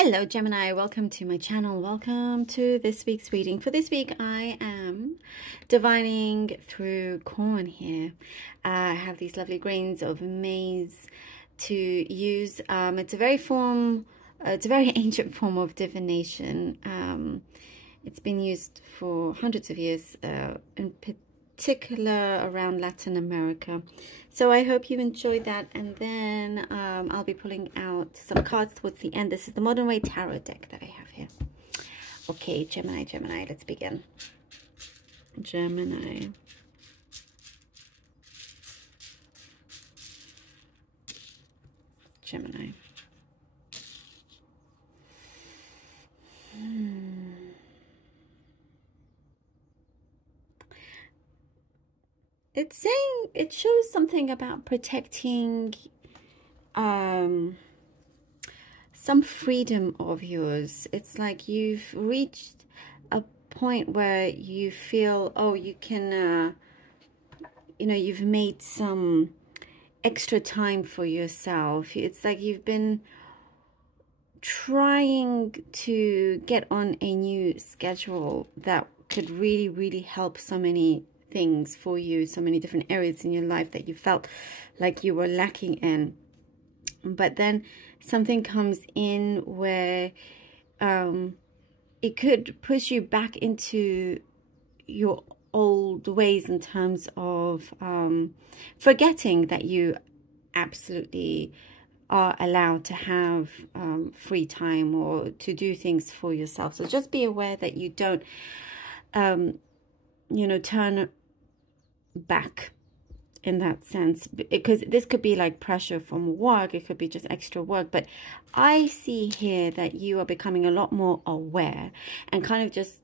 Hello Gemini, welcome to my channel. Welcome to this week's reading. For this week I am divining through corn here. I have these lovely grains of maize to use. It's a very ancient form of divination. It's been used for hundreds of years, in particular around Latin America. So I hope you enjoyed that, and then I'll be pulling out some cards towards the end. This is the Modern Way Tarot deck that I have here. Okay, Gemini, let's begin. Gemini. It's saying, it shows something about protecting some freedom of yours. It's like you've reached a point where you feel, oh, you can, you've made some extra time for yourself. It's like you've been trying to get on a new schedule that could really help so many things for you, so many different areas in your life that you felt like you were lacking in. But then something comes in where it could push you back into your old ways in terms of forgetting that you absolutely are allowed to have free time or to do things for yourself. So just be aware that you don't turn back in that sense, because this could be like pressure from work, it could be just extra work. But I see here that you are becoming a lot more aware and kind of just,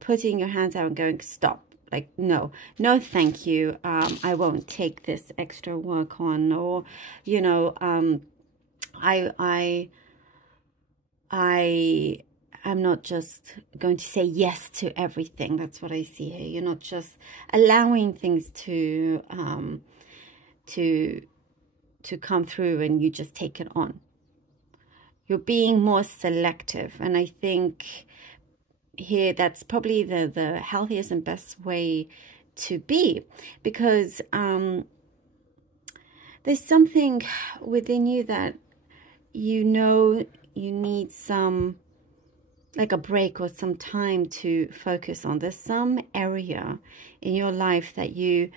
putting your hands out and going, stop. Like, no, thank you. I won't take this extra work on, or, I'm not just going to say yes to everything. That's what I see here. You're not just allowing things to come through and you just take it on. You're being more selective, and I think here that's probably the healthiest and best way to be, because there's something within you that you need some, like a break or some time to focus on. There's some area in your life that you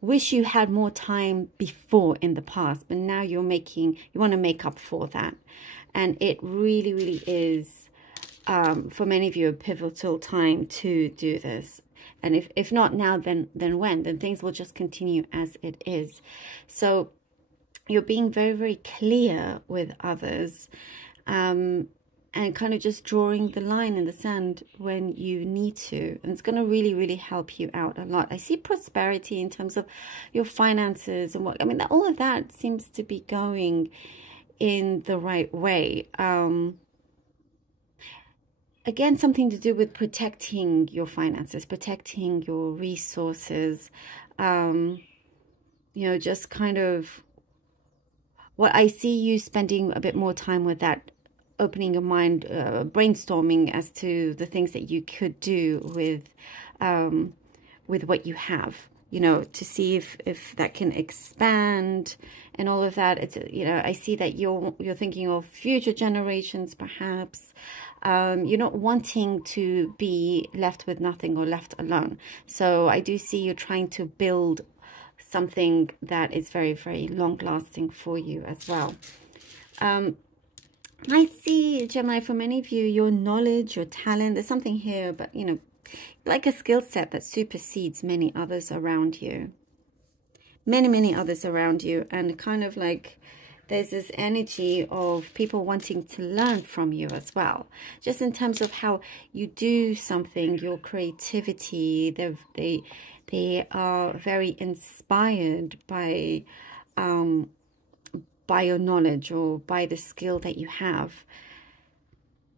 wish you had more time before in the past, but now you want to make up for that. And it really is, for many of you, a pivotal time to do this. And if not now, then when? Then things will just continue as it is. So you're being very clear with others, and kind of just drawing the line in the sand when you need to. And it's going to really help you out a lot. I see prosperity in terms of your finances and what, all of that seems to be going in the right way. Again, something to do with protecting your finances, protecting your resources. Just kind of what I see you spending a bit more time with that, opening your mind, brainstorming as to the things that you could do with what you have, to see if that can expand and all of that. It's, I see that you're thinking of future generations, perhaps. You're not wanting to be left with nothing or left alone. So I do see you trying to build something that is very long lasting for you as well. I see, Gemini, for many of you, your knowledge, your talent, there's something here, but, like a skill set that supersedes many others around you. Many others around you. And kind of like there's this energy of people wanting to learn from you as well. Just in terms of how you do something, your creativity, they are very inspired by your knowledge or by the skill that you have.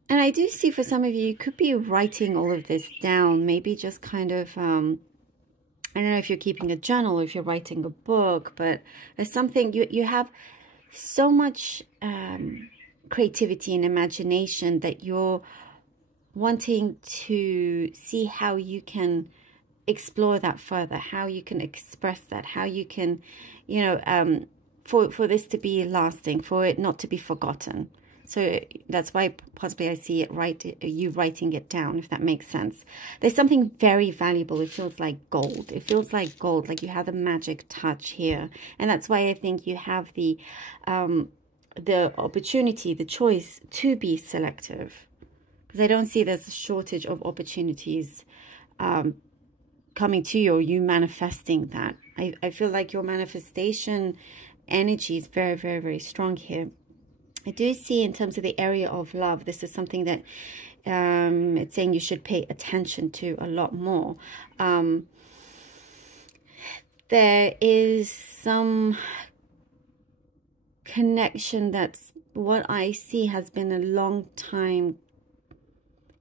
And I do see for some of you, you could be writing all of this down, maybe just kind of, I don't know if you're keeping a journal or if you're writing a book, but there's something, you have so much creativity and imagination, that you're wanting to see how you can explore that further, how you can express that, how you can, you know, for this to be lasting, for it not to be forgotten. So that's why possibly I see it you writing it down, if that makes sense. There's something very valuable. It feels like gold. It feels like gold, like you have the magic touch here. And that's why I think you have the opportunity, the choice to be selective. Because I don't see there's a shortage of opportunities coming to you, or you manifesting that. I feel like your manifestation energy is very, very, very strong here. I do see in terms of the area of love, this is something that it's saying you should pay attention to a lot more. There is some connection that's what I see has been a long time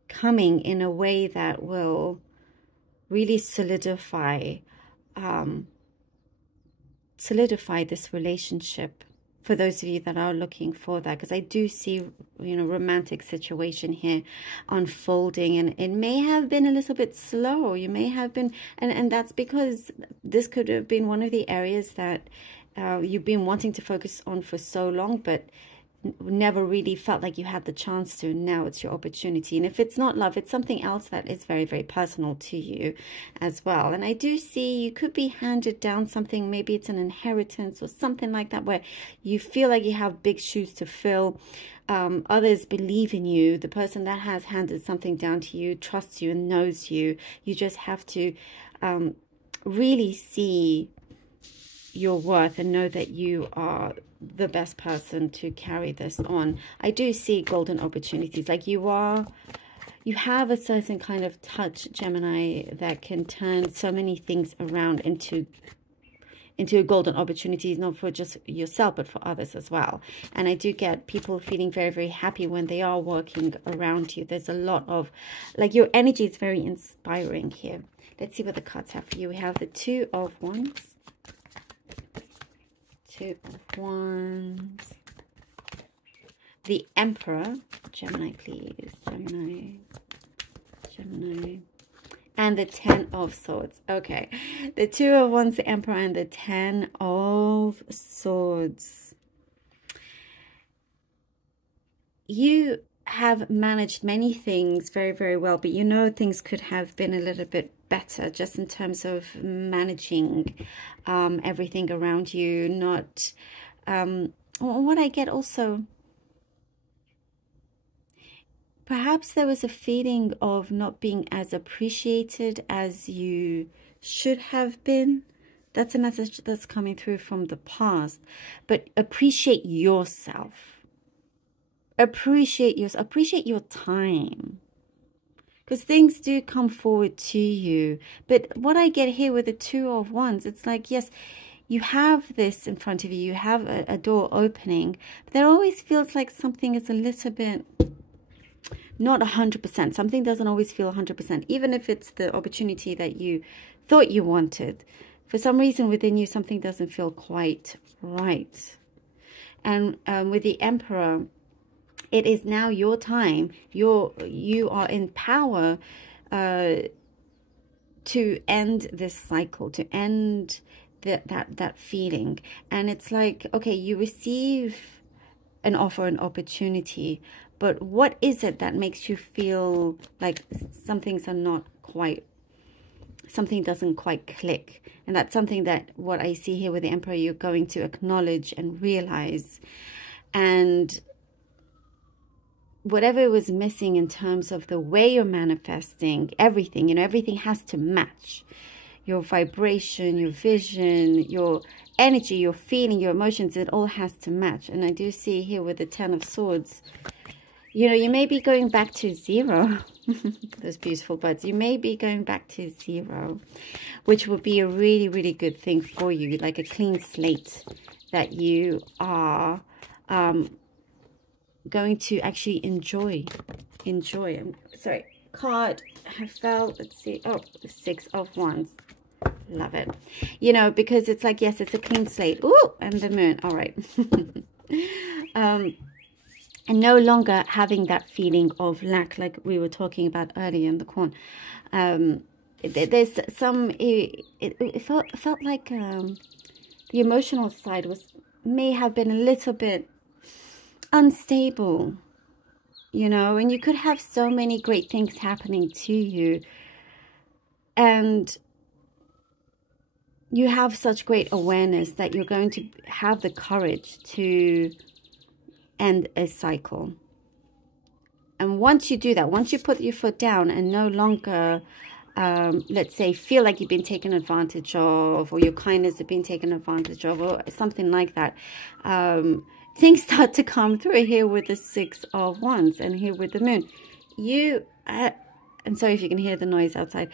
coming, in a way that will really solidify this relationship, for those of you that are looking for that. Because I do see, you know, romantic situation here unfolding, and it may have been a little bit slow. You may have been, and that's because this could have been one of the areas that you've been wanting to focus on for so long, but never really felt like you had the chance to. Now it's your opportunity. And if it's not love, it's something else that is very, very personal to you as well. And I do see you could be handed down something. Maybe it's an inheritance or something like that, where you feel like you have big shoes to fill. Others believe in you. The person that has handed something down to you trusts you and knows you. You just have to really see your worth and know that you are the best person to carry this on. I do see golden opportunities, like you have a certain kind of touch, Gemini, that can turn so many things around into golden opportunities, not for just yourself, but for others as well. And I do get people feeling very, very happy when they are working around you. There's a lot of, like, your energy is very inspiring here. Let's see what the cards have for you. We have the Two of Wands. Two of Wands. The Emperor. Gemini, please. Gemini. And the Ten of Swords. Okay. The Two of Wands, the Emperor, and the Ten of Swords. You have managed many things very, very well, but you know things could have been a little bit better, just in terms of managing everything around you. Not what I get also, perhaps there was a feeling of not being as appreciated as you should have been. That's a message that's coming through from the past. But appreciate yourself. Appreciate yourself. Appreciate your time. Because things do come forward to you. But what I get here with the Two of Wands, it's like, yes, you have this in front of you. You have a door opening. But there always feels like something is a little bit not 100%. Something doesn't always feel 100%. Even if it's the opportunity that you thought you wanted. For some reason within you, something doesn't feel quite right. And with the Emperor, it is now your time. You are in power to end this cycle, to end that feeling. And it's like, okay, you receive an offer, an opportunity, but what is it that makes you feel like some things are not quite, something doesn't quite click? And that's something that, what I see here with the Emperor, you're going to acknowledge and realize. And whatever was missing in terms of the way you're manifesting everything, you know, everything has to match. Your vibration, your vision, your energy, your feeling, your emotions, it all has to match. And I do see here with the Ten of Swords, you know, you may be going back to zero. Those beautiful birds. You may be going back to zero, which would be a really, really good thing for you. Like a clean slate that you are going to actually enjoy. I'm sorry, card fell. Let's see. Oh, the Six of Wands. Love it. You know, because it's like, yes, it's a clean slate. Ooh, and the Moon. All right. and no longer having that feeling of lack, like we were talking about earlier in the corn. There's some, it felt like the emotional side may have been a little bit unstable, you know, and you could have so many great things happening to you, and you have such great awareness that you're going to have the courage to end a cycle. And once you do that, once you put your foot down and no longer, let's say, feel like you've been taken advantage of, or your kindness has been taken advantage of, or something like that, things start to come through here with the 6 of Wands and here with the moon. I'm sorry if you can hear the noise outside.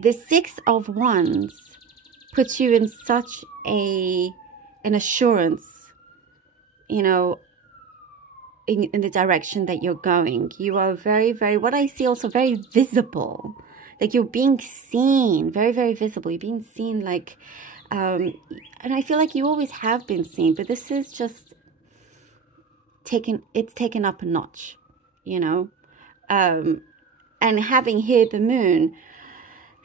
The 6 of Wands puts you in such an assurance, you know, in the direction that you're going. You are very, very, what I see also, very visible. Like you're being seen, very, very visible. You're being seen like, and I feel like you always have been seen, but this is just it's taken up a notch, you know. And having here the moon,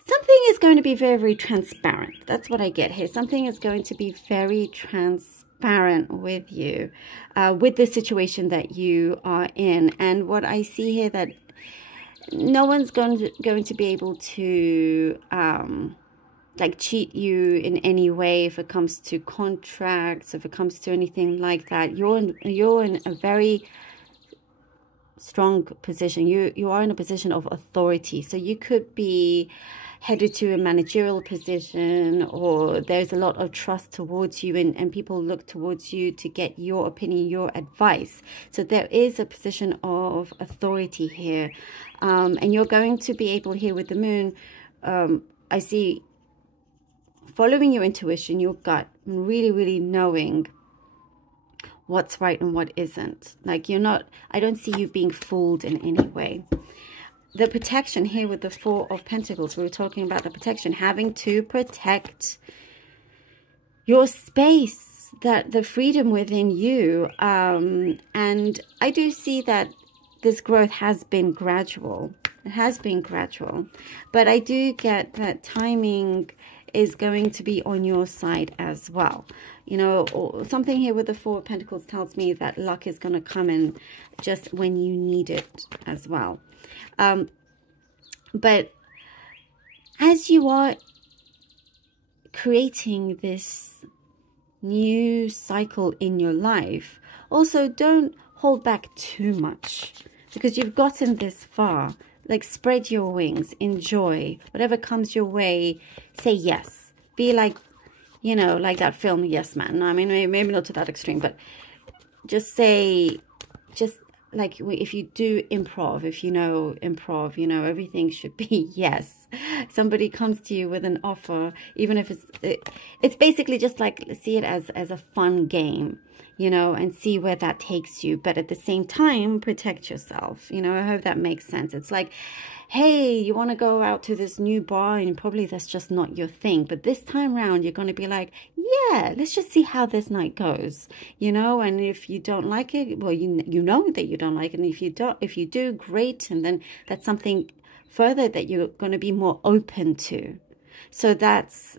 something is going to be very, very transparent. That's what I get here. Something is going to be very transparent with you, with the situation that you are in. And what I see here, that no one's going to be able to like cheat you in any way if it comes to contracts, if it comes to anything like that. You're in a very strong position. You are in a position of authority, so you could be headed to a managerial position, or there's a lot of trust towards you, and people look towards you to get your opinion, your advice. So there is a position of authority here, and you're going to be able here with the moon, I see, following your intuition, your gut, really, really knowing what's right and what isn't. Like I don't see you being fooled in any way. The protection here with the 4 of Pentacles, we were talking about the protection, having to protect your space, that the freedom within you. And I do see that this growth has been gradual. It has been gradual. But I do get that timing is going to be on your side as well. You know, or something here with the 4 of Pentacles tells me that luck is going to come in just when you need it as well. But as you are creating this new cycle in your life, also don't hold back too much, because you've gotten this far. Like, spread your wings, enjoy whatever comes your way. Say yes. Be like, you know, like that film Yes Man. I mean, maybe not to that extreme, but just say, just like if you do improv, if you know improv, you know, everything should be yes. Somebody comes to you with an offer, even if it's basically just like, see it as a fun game, you know, and see where that takes you. But at the same time, protect yourself. You know, I hope that makes sense. It's like, hey, you want to go out to this new bar, and probably that's just not your thing. But this time around, you're going to be like, yeah, let's just see how this night goes, you know. And if you don't like it, well, you know that you don't like it. And if you do, great. And then that's something further that you're going to be more open to. So that's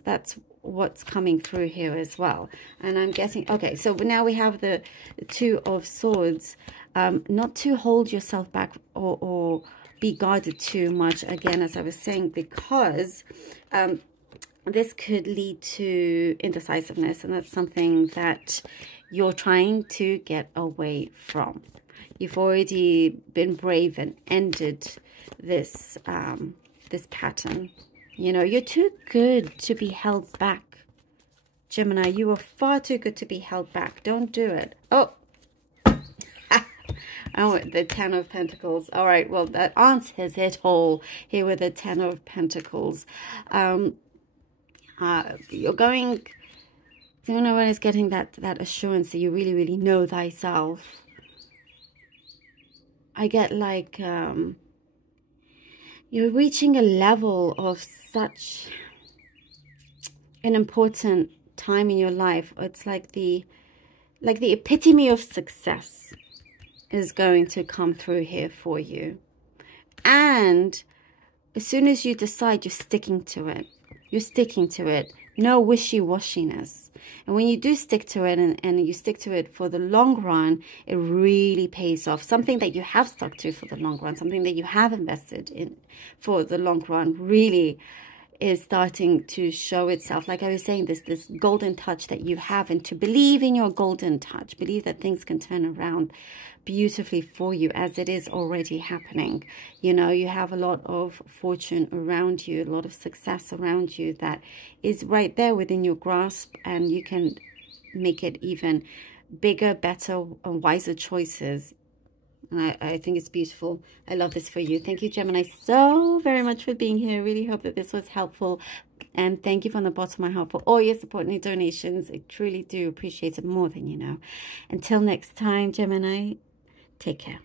what's coming through here as well. And I'm guessing, okay, so now we have the 2 of Swords. Not to hold yourself back or be guarded too much, again, as I was saying, because this could lead to indecisiveness, and that's something that you're trying to get away from. You've already been brave and ended this this pattern. You know, you're too good to be held back. Gemini, you are far too good to be held back. Don't do it. Oh, oh, the 10 of Pentacles. All right, well, that answers it all here with the 10 of Pentacles. You're going, you know, when it's getting that assurance that you really, really know thyself. I get like you're reaching a level of such an important time in your life. It's like the like the epitome of success is going to come through here for you. And as soon as you decide, you're sticking to it. You're sticking to it. No wishy-washiness. And when you do stick to it, and you stick to it for the long run, it really pays off. Something that you have stuck to for the long run, something that you have invested in for the long run, really is starting to show itself. Like I was saying, this golden touch that you have, and to believe in your golden touch, believe that things can turn around beautifully for you, as it is already happening. You know, you have a lot of fortune around you, a lot of success around you that is right there within your grasp, and you can make it even bigger, better, and wiser choices. And I think it's beautiful. I love this for you. Thank you, Gemini, so very much for being here. I really hope that this was helpful. And thank you from the bottom of my heart for all your support and your donations. I truly do appreciate it more than you know. Until next time, Gemini, take care.